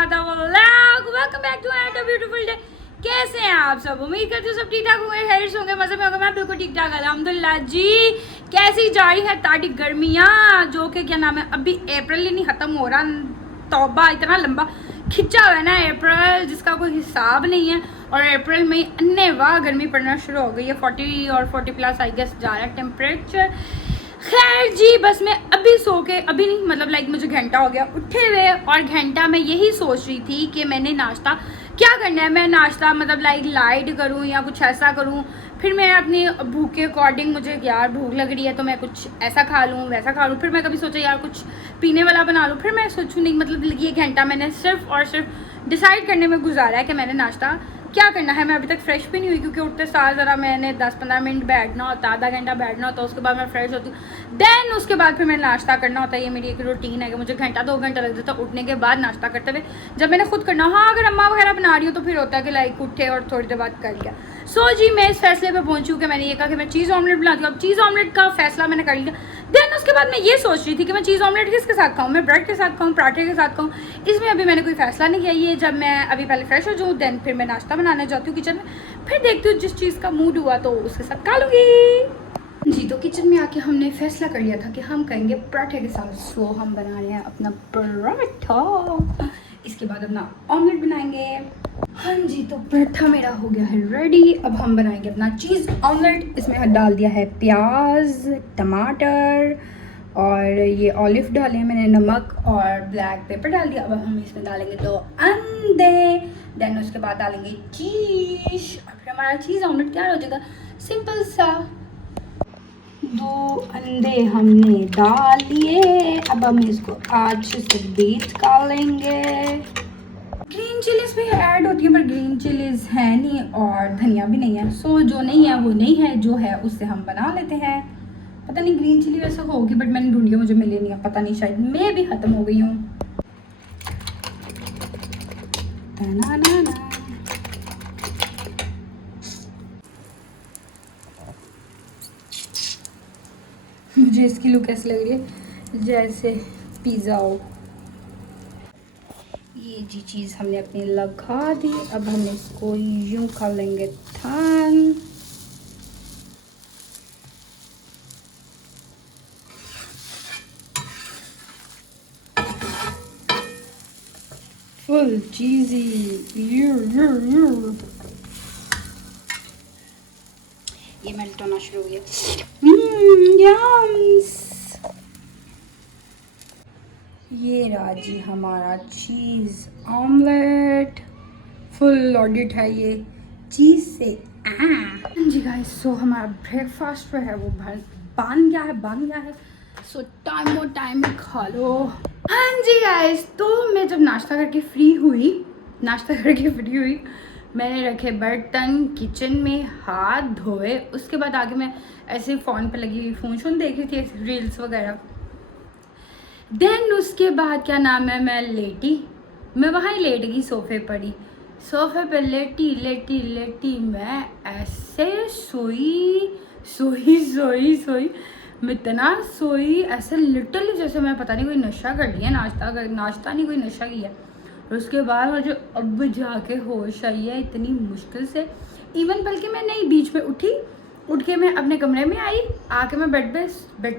आता vlog. Welcome back to a beautiful day. कैसे हैं आप सब? उम्मीद करती हूँ सब ठीक ठाक होंगे, हेड्स होंगे, मजे में होंगे। मैं बिल्कुल ठीक ठाक अल्हम्दुलिल्लाह जी। कैसी जा रही है ताड़ी गर्मियाँ, जो कि क्या नाम है, अभी अप्रैल ही नहीं ख़त्म हो रहा। तौबा, इतना लंबा खिंचा हुआ है ना अप्रैल, जिसका कोई हिसाब नहीं है। और अप्रैल में अन्य वाह गर्मी पड़ना शुरू हो गई है। 40 और 40 प्लस आई गेस जा रहा है टेम्परेचर। खैर जी, बस मैं अभी सो के, अभी नहीं मतलब लाइक मुझे घंटा हो गया उठे हुए, और घंटा मैं यही सोच रही थी कि मैंने नाश्ता क्या करना है। मैं नाश्ता मतलब लाइक लाइट करूँ या कुछ ऐसा करूँ। फिर मैं अपनी भूख के अकॉर्डिंग, मुझे यार भूख लग रही है तो मैं कुछ ऐसा खा लूँ वैसा खा लूँ। फिर मैं कभी सोचा यार कुछ पीने वाला बना लूँ। फिर मैं सोचूँ नहीं, मतलब ये घंटा मैंने सिर्फ और सिर्फ डिसाइड करने में गुजारा है कि मैंने नाश्ता क्या करना है। मैं अभी तक फ्रेश भी नहीं हुई, क्योंकि उठते साथ ज़रा मैंने 10-15 मिनट बैठना होता, आधा घंटा बैठना होता, उसके बाद मैं फ्रेश होती हूँ। देन उसके बाद फिर मैंने नाश्ता करना होता है। ये मेरी एक रूटीन है कि मुझे घंटा 2 घंटा लग जाता है उठने के बाद नाश्ता करते हुए, जब मैंने खुद करना। हाँ, अगर अम्मा वगैरह बना रही हो तो फिर होता है कि लाइक उठे और थोड़ी देर बाद कर लिया। सो जी, मैं इस फैसले पे पहुंची हूँ कि मैंने ये कहा कि मैं चीज़ ऑमलेट बनाती हूँ। अब चीज़ ऑमलेट का फैसला मैंने कर लिया। देन उसके बाद मैं ये सोच रही थी कि मैं चीज़ ऑमलेट किसके साथ खाऊँ, मैं ब्रेड के साथ खाऊँ, पराठे के साथ खाऊँ। इसमें अभी मैंने कोई फैसला नहीं किया। ये जब मैं अभी पहले फ्रेश हो जाऊँ, देन फिर मैं नाश्ता बनाने जाती हूँ किचन में। फिर देखती हूँ जिस चीज़ का मूड हुआ तो उसके साथ खा लूँगी जी। तो किचन में आके हमने फैसला कर लिया था कि हम करेंगे पराठे के साथ। सो हम बना रहे हैं अपना पराठा, इसके बाद अपना ऑमलेट बनाएंगे। हाँ जी, तो पराठा मेरा हो गया है रेडी। अब हम बनाएंगे अपना चीज़ ऑमलेट। इसमें डाल दिया है प्याज, टमाटर और ये ऑलिव डाले हैं मैंने, नमक और ब्लैक पेपर डाल दिया। अब हम इसमें डालेंगे 2 अंडे, देन उसके बाद डालेंगे चीज़, और फिर हमारा चीज़ ऑमलेट तैयार हो जाएगा। सिंपल सा। 2 अंडे हमने डाल लिए। अब हम इसको अच्छे से बीट कर लेंगे। ग्रीन चिलीज भी ऐड होती है, पर ग्रीन चिलीज है नहीं और धनिया भी नहीं है। सो जो नहीं है वो नहीं है, जो है उससे हम बना लेते हैं। पता नहीं ग्रीन चिली वैसे होगी, बट मैंने ढूंढी, मुझे मिली नहीं है। पता नहीं, शायद मैं भी ख़त्म हो गई हूँ। मुझे इसकी लुक ऐसी लग रही है जैसे पिज़्ज़ा हो। ये जी चीज़ हमने अपनी लगा दी। अब हम इसको यूं खा लेंगे थान। फुल चीज़ी। ये मेल्ट होना शुरू हो गया। यम्स। ये रहा जी हमारा चीज़ ऑमलेट। फुल ऑडिट है ये चीज़ से। जी गाइस, सो हमारा ब्रेकफास्ट जो है वो बन गया है। सो टाइम में खा लो। हाँ जी गाइस, तो मैं जब नाश्ता करके फ्री हुई, मैंने रखे बर्तन किचन में, हाथ धोए। उसके बाद आगे मैं ऐसे फ़ोन पे लगी हुई फ़ोन देख रही थी, रील्स वगैरह। देन उसके बाद क्या नाम है, मैं वहाँ ही लेट गई, सोफे पे लेटी मैं ऐसे सोई। मैं इतना सोई ऐसे लिटरली जैसे मैं पता नहीं कोई नशा कर लिया, नाश्ता नहीं, कोई नशा किया। और उसके बाद मुझे अब जाके होश आई है, इतनी मुश्किल से। इवन बल्कि मैं नहीं, बीच में उठ के मैं अपने कमरे में आई, आके मैं बेड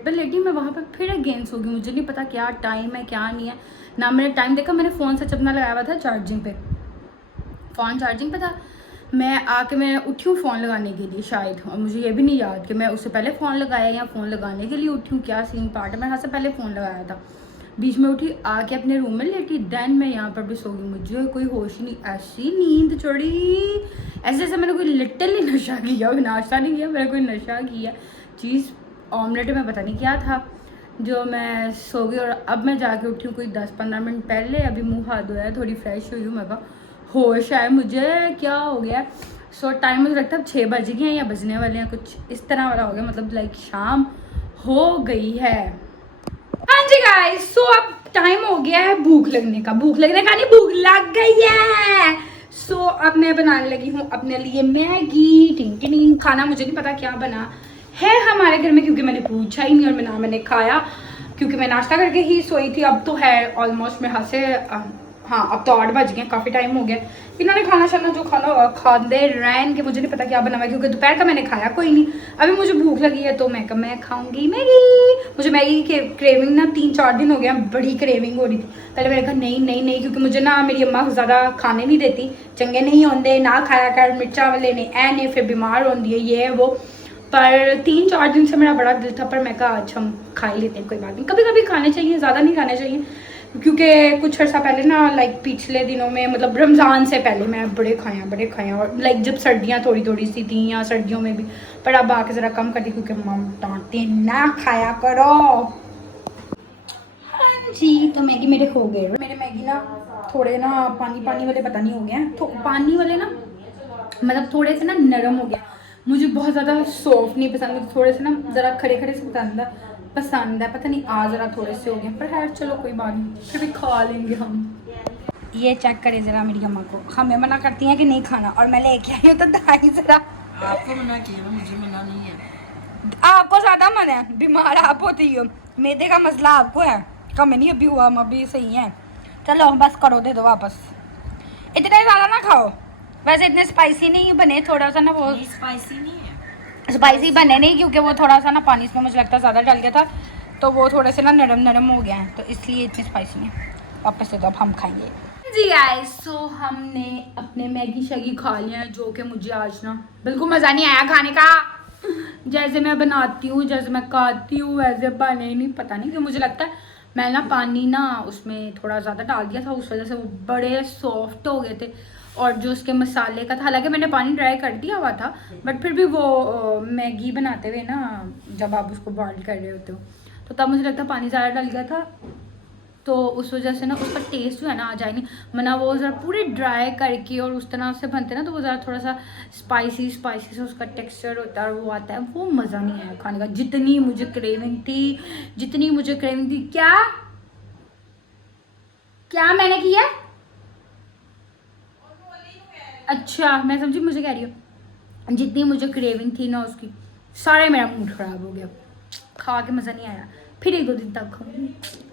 पे लेटी। मैं वहाँ पे फिर अगेन सो गई। मुझे नहीं पता क्या टाइम है क्या नहीं है, ना मैंने टाइम देखा। मैंने फ़ोन से अपना लगाया हुआ था चार्जिंग पे, फ़ोन चार्जिंग पे था। मैं उठी हूँ फ़ोन लगाने के लिए शायद, और मुझे ये भी नहीं याद कि मैं उससे पहले फ़ोन लगाया या फ़ोन लगाने के लिए उठी हूँ। क्या सीन पार्ट है, मैंने यहाँ से पहले फ़ोन लगाया था। बीच में उठी, आके अपने रूम में लेटी। देन मैं यहाँ पर भी सो गई। मुझे कोई होश नहीं, ऐसी नींद चढ़ी ऐसे जैसे मैंने कोई लिटरली नशा किया। नाश्ता नहीं किया, मैंने कोई नशा किया। चीज़ ऑमलेट में पता नहीं क्या था जो मैं सो गई। और अब मैं जाके उठी हूँ कोई 10-15 मिनट पहले। अभी मुँह हाथ धोया, थोड़ी फ्रेश हुई हूँ। मैं कहा होश है मुझे, क्या हो गया। सो टाइम मुझे लगता है 6 बज गए हैं या बजने वाले हैं, कुछ इस तरह वाला हो गया। मतलब लाइक शाम हो गई है। हाँ जी गाइस, सो अब टाइम हो गया है भूख लगने का नहीं, भूख लग गई है। सो अब मैं बनाने लगी हूँ अपने लिए मैगी। टिंग खाना मुझे नहीं पता क्या बना है हमारे घर में, क्योंकि मैंने पूछा ही नहीं और मैंने खाया, क्योंकि मैं नाश्ता करके ही सोई थी। अब तो है ऑलमोस्ट, मैं यहाँ से हाँ अब तो 8 बज गए, काफ़ी टाइम हो गया। इन्होंने खाना शाना जो खाना होगा खाते रहन के, मुझे नहीं पता क्या बना हुआ है क्योंकि दोपहर का मैंने खाया कोई नहीं। अभी मुझे भूख लगी है तो मैं खाऊंगी मैगी। मुझे मैगी की क्रेविंग ना 3-4 दिन हो गया, बड़ी क्रेविंग हो रही थी। पहले मैंने कहा नहीं नहीं नहीं, क्योंकि मुझे ना मेरी अम्मा ज़्यादा खाने नहीं देती, चंगे नहीं होंगे ना खाया कर मिर्चा वाले ने ऐ फिर बीमार होती है ये वो। पर 3-4 दिन से मेरा बड़ा दिल था, पर मैं कहा आज हम खा ही लेते हैं, कोई बात नहीं, कभी कभी खाने चाहिए, ज़्यादा नहीं खाने चाहिए। क्योंकि कुछ अर्सा पहले ना लाइक पिछले दिनों में मतलब रमज़ान से पहले मैं बड़े खाया और लाइक जब सर्दियाँ थोड़ी थोड़ी सी थी या सर्दियों में भी, पर अब आके ज़रा कम कर दी क्योंकि मम डांटते ना खाया करो। हाँ जी, तो मैगी मेरे हो गए, मेरे मैगी ना थोड़े ना पानी पानी वाले पता नहीं हो गए हैं, तो पानी वाले ना मतलब थोड़े से ना नरम हो गया। मुझे बहुत ज़्यादा सॉफ्ट नहीं पसंद, मुझे थोड़े से ना ज़रा खड़े खड़े से पसंद है, पता नहीं आज ज़रा थोड़े से हो गए, पर है चलो कोई बात नहीं, फिर भी खा लेंगे हम। ये चेक करें ज़रा मेरी अम्मा को, हमें मना करती हैं कि नहीं खाना और मैं लेके आई हूँ, तो दाई ज़रा। आपको मना किया, मुझे मना नहीं है। आपको ज़्यादा मन है, बीमार आप होती हो, मैदे का मसला आपको है, कम नहीं अभी हुआ, हम अभी सही है। चलो बस करो, दे दो वापस, इतने ज़्यादा ना खाओ, वैसे इतने स्पाइसी नहीं बने, थोड़ा सा ना वो स्पाइसी नहीं है, स्पाइसी बने नहीं क्योंकि वो थोड़ा सा ना पानी इसमें मुझे लगता है ज़्यादा डाल गया था, तो वो थोड़े से ना नरम नरम हो गया है, तो इसलिए इतनी स्पाइसी नहीं। वापस से तो अब हम खाएंगे जी गाइस। सो हमने अपने मैगी शैगी खा लिया है, जो कि मुझे आज ना बिल्कुल मज़ा नहीं आया खाने का। जैसे मैं बनाती हूँ, जैसे मैं खाती हूँ वैसे बने ही नहीं, पता नहीं क्यों। मुझे लगता है मैं ना पानी ना उसमें थोड़ा ज़्यादा डाल दिया था, उस वजह से वो बड़े सॉफ्ट हो गए थे। और जो उसके मसाले का था, हालांकि मैंने पानी ड्राई कर दिया हुआ था, बट फिर भी वो मैगी बनाते हुए ना जब आप उसको बॉईल कर रहे होते हो तो तब मुझे लगता है पानी ज़्यादा डल गया था, तो उस वजह से ना उसका टेस्ट जो है ना आ जाए नहीं, वरना वो ज़रा पूरे ड्राई करके और उस तरह से बनते ना तो वो ज़रा थोड़ा सा स्पाइसी से उसका टेक्सचर होता है, वो आता है, वो मज़ा नहीं आया खाने का। जितनी मुझे क्रेविंग थी क्या मैंने किया, अच्छा मैं समझी मुझे कह रही हूँ, जितनी मुझे क्रेविंग थी ना उसकी, सारे मेरा मूड ख़राब हो गया, खा के मज़ा नहीं आया। फिर 1-2 दिन तक खाऊंगी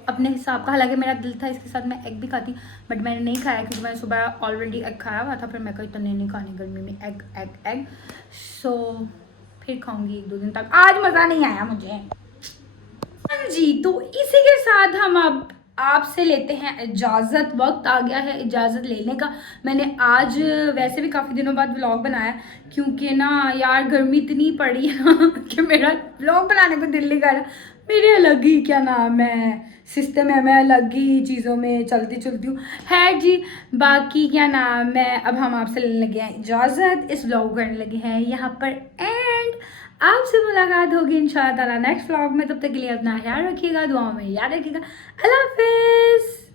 अपने हिसाब का, हालांकि मेरा दिल था इसके साथ मैं एग भी खाती, बट मैंने नहीं खाया क्योंकि मैंने सुबह ऑलरेडी एग खाया हुआ था, फिर मैं कहीं इतने नहीं खानी गर्मी में एग। सो फिर खाऊंगी 1-2 दिन तक, आज मज़ा नहीं आया मुझे। हाँ जी, तो इसी के साथ हम अब आपसे लेते हैं इजाज़त, वक्त आ गया है इजाज़त लेने का। मैंने आज वैसे भी काफ़ी दिनों बाद व्लॉग बनाया क्योंकि ना यार गर्मी इतनी पड़ी है ना कि मेरा व्लॉग बनाने को दिल नहीं कर रहा। मेरे अलग ही क्या नाम है सिस्टम है, मैं अलग ही चीज़ों में चलती हूँ। है जी, बाकी क्या नाम है, अब हम आपसे लेने लगे हैं इजाज़त, इस व्लॉग करने लगे हैं यहाँ पर एंड। आपसे मुलाकात होगी इंशाअल्लाह ताला नेक्स्ट व्लॉग में, तब तक के लिए अपना ख्याल रखिएगा, दुआओं में याद रखिएगा। अल्लाह हाफिज़।